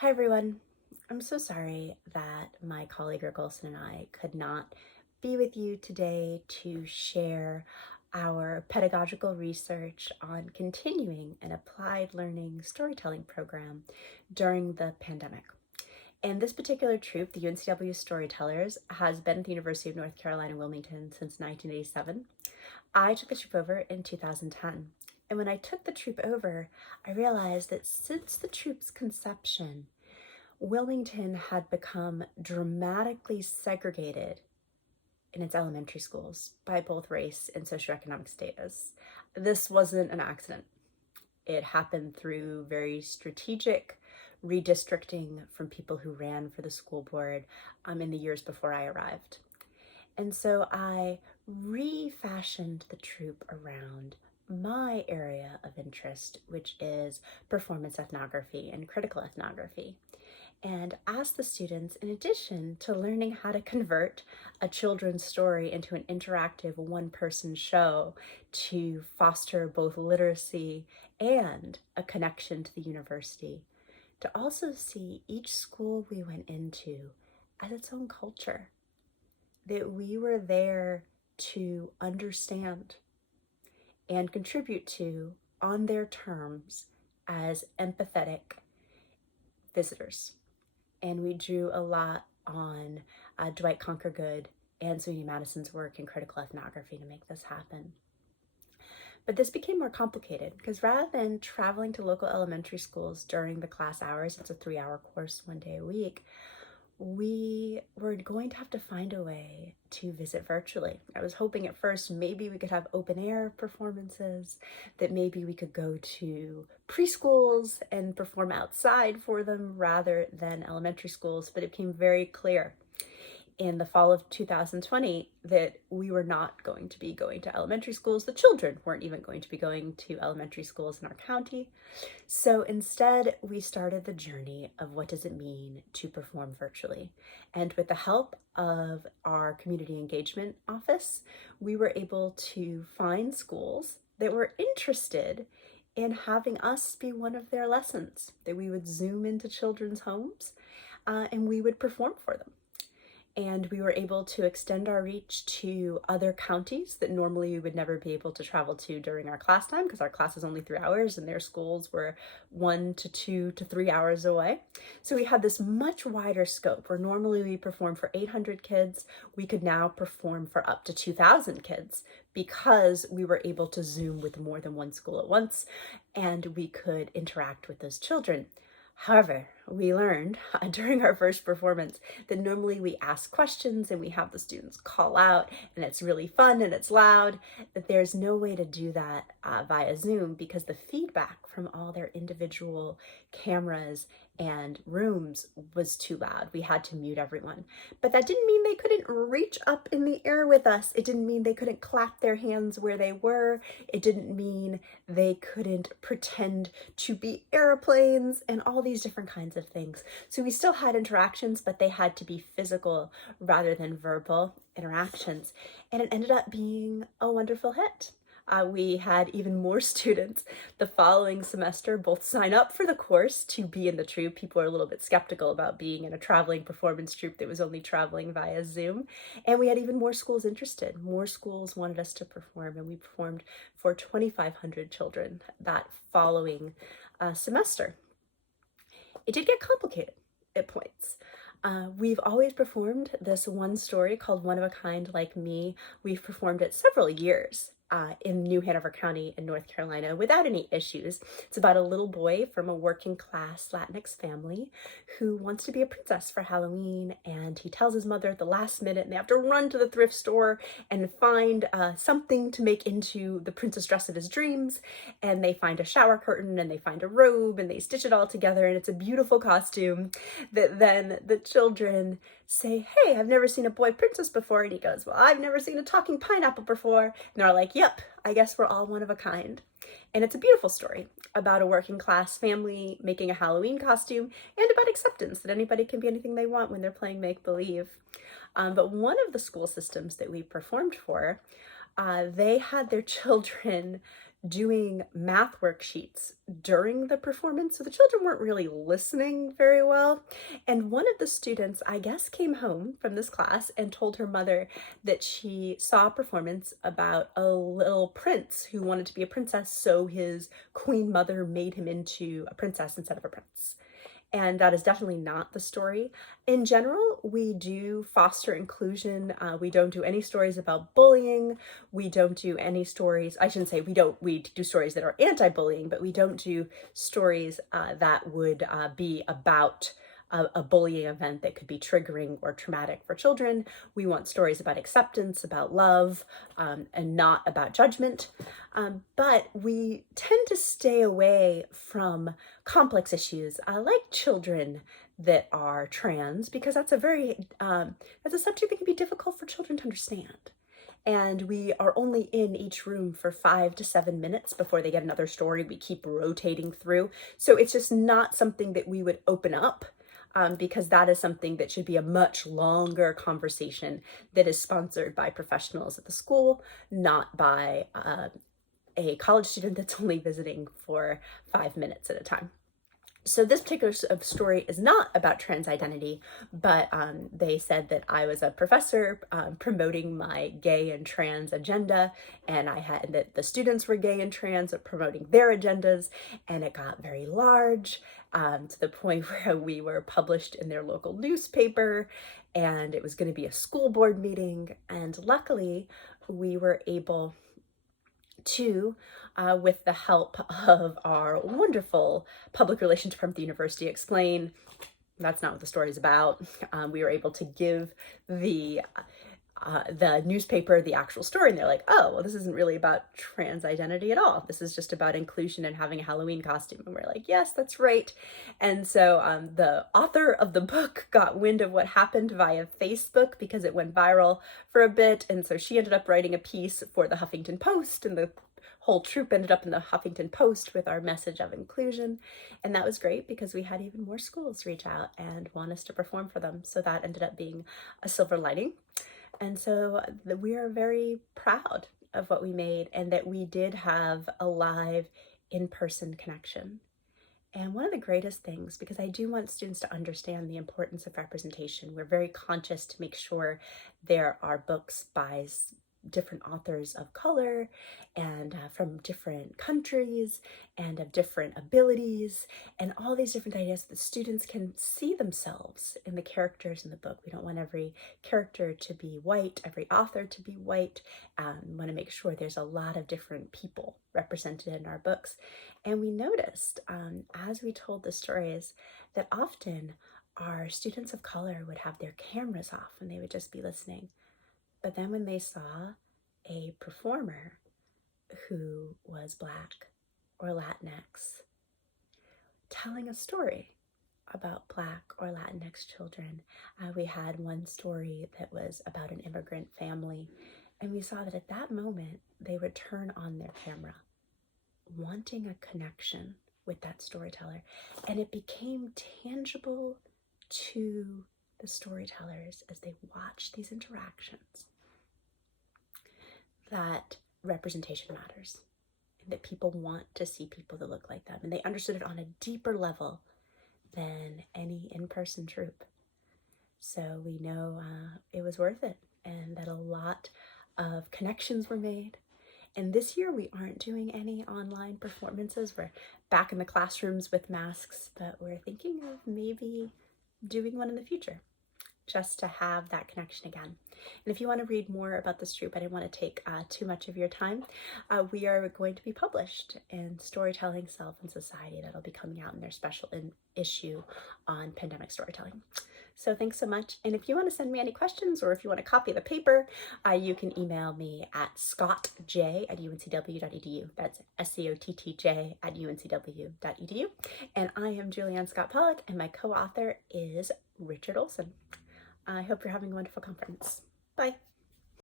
Hi everyone. I'm so sorry that my colleague Golson and I could not be with you today to share our pedagogical research on continuing an applied learning storytelling program during the pandemic. And this particular troupe, the UNCW Storytellers, has been at the University of North Carolina, Wilmington since 1987. I took the troupe over in 2010. And when I took the troupe over, I realized that since the troupe's conception, Wilmington had become dramatically segregated in its elementary schools by both race and socioeconomic status. This wasn't an accident. It happened through very strategic redistricting from people who ran for the school board in the years before I arrived. And so I refashioned the troupe around my area of interest, which is performance ethnography and critical ethnography, and asked the students, in addition to learning how to convert a children's story into an interactive one-person show to foster both literacy and a connection to the university, to also see each school we went into as its own culture, that we were there to understand and contribute to on their terms as empathetic visitors. And we drew a lot on Dwight Conquergood and Sweeney Madison's work in critical ethnography to make this happen. But this became more complicated because rather than traveling to local elementary schools during the class hours, it's a 3-hour course, 1 day a week, we were going to have to find a way to visit virtually. I was hoping at first maybe we could have open air performances, that maybe we could go to preschools and perform outside for them rather than elementary schools, but it became very clear in the fall of 2020 that we were not going to be going to elementary schools. The children weren't even going to be going to elementary schools in our county. So instead, we started the journey of what does it mean to perform virtually. And with the help of our community engagement office, we were able to find schools that were interested in having us be one of their lessons, that we would Zoom into children's homes and we would perform for them. And we were able to extend our reach to other counties that normally we would never be able to travel to during our class time, because our class is only 3 hours and their schools were 1 to 2 to 3 hours away. So we had this much wider scope where normally we perform for 800 kids. We could now perform for up to 2,000 kids because we were able to Zoom with more than one school at once and we could interact with those children. However, we learned during our first performance that normally we ask questions and we have the students call out and it's really fun and it's loud, that there's no way to do that via Zoom because the feedback from all their individual cameras and rooms was too loud. We had to mute everyone. But that didn't mean they couldn't reach up in the air with us. It didn't mean they couldn't clap their hands where they were. It didn't mean they couldn't pretend to be airplanes and all these different kinds of things. So we still had interactions, but they had to be physical rather than verbal interactions. And it ended up being a wonderful hit. We had even more students the following semester both sign up for the course to be in the troupe. People are a little bit skeptical about being in a traveling performance troupe that was only traveling via Zoom. And we had even more schools interested. More schools wanted us to perform, and we performed for 2,500 children that following semester. It did get complicated at points. We've always performed this one story called One of a Kind Like Me. We've performed it several years in New Hanover County in North Carolina without any issues. It's about a little boy from a working class Latinx family who wants to be a princess for Halloween, and he tells his mother at the last minute and they have to run to the thrift store and find something to make into the princess dress of his dreams, and they find a shower curtain and they find a robe and they stitch it all together and it's a beautiful costume that then the children say, "Hey, I've never seen a boy princess before." And he goes, "Well, I've never seen a talking pineapple before." And they're like, "Yep, I guess we're all one of a kind." And it's a beautiful story about a working class family making a Halloween costume and about acceptance that anybody can be anything they want when they're playing make-believe. But one of the school systems that we performed for, they had their children doing math worksheets during the performance, so the children weren't really listening very well. And one of the students, I guess, came home from this class and told her mother that she saw a performance about a little prince who wanted to be a princess, so his queen mother made him into a princess instead of a prince. And that is definitely not the story. In general, we do foster inclusion. We don't do any stories about bullying. We don't do any stories, I shouldn't say we do stories that are anti-bullying, but we don't do stories that would be about a bullying event that could be triggering or traumatic for children. We want stories about acceptance, about love, and not about judgment. But we tend to stay away from complex issues like children that are trans, because that's a subject that can be difficult for children to understand. And we are only in each room for 5 to 7 minutes before they get another story. We keep rotating through. So it's just not something that we would open up, because that is something that should be a much longer conversation that is sponsored by professionals at the school, not by a college student that's only visiting for 5 minutes at a time. So this particular story is not about trans identity, but they said that I was a professor promoting my gay and trans agenda, and that the students were gay and trans promoting their agendas, and it got very large to the point where we were published in their local newspaper, and it was going to be a school board meeting, and luckily we were able to, with the help of our wonderful public relations department at the university, explain that's not what the story is about. We were able to give the newspaper the actual story, and they're like, oh, well, this isn't really about trans identity at all. This is just about inclusion and having a Halloween costume. And we're like, yes, that's right. And so the author of the book got wind of what happened via Facebook because it went viral for a bit. And so she ended up writing a piece for the Huffington Post, and the whole troop ended up in the Huffington Post with our message of inclusion. And that was great because we had even more schools reach out and want us to perform for them. So that ended up being a silver lining. And so we are very proud of what we made, and that we did have a live in-person connection. And one of the greatest things, because I do want students to understand the importance of representation, we're very conscious to make sure there are books by different authors of color and from different countries and of different abilities, and all these different ideas that students can see themselves in the characters in the book. We don't want every character to be white, every author to be white. We want to make sure there's a lot of different people represented in our books. And we noticed as we told the stories that often our students of color would have their cameras off and they would just be listening. But then when they saw a performer who was Black or Latinx telling a story about Black or Latinx children, we had one story that was about an immigrant family, and we saw that at that moment they would turn on their camera, wanting a connection with that storyteller, and it became tangible to the storytellers as they watched these interactions that representation matters, and that people want to see people that look like them, and they understood it on a deeper level than any in-person troupe. So we know it was worth it, and that a lot of connections were made. And this year we aren't doing any online performances. We're back in the classrooms with masks, but we're thinking of maybe doing one in the future, just to have that connection again. And if you want to read more about this troupe, I didn't want to take too much of your time. We are going to be published in Storytelling, Self, and Society. That'll be coming out in their special issue on pandemic storytelling. So thanks so much. And if you want to send me any questions, or if you want to copy the paper, you can email me at scottj@uncw.edu. That's SCOTTJ@uncw.edu. And I am Julianne Scott-Pollock, and my co-author is Richard Olson. I hope you're having a wonderful conference. Bye.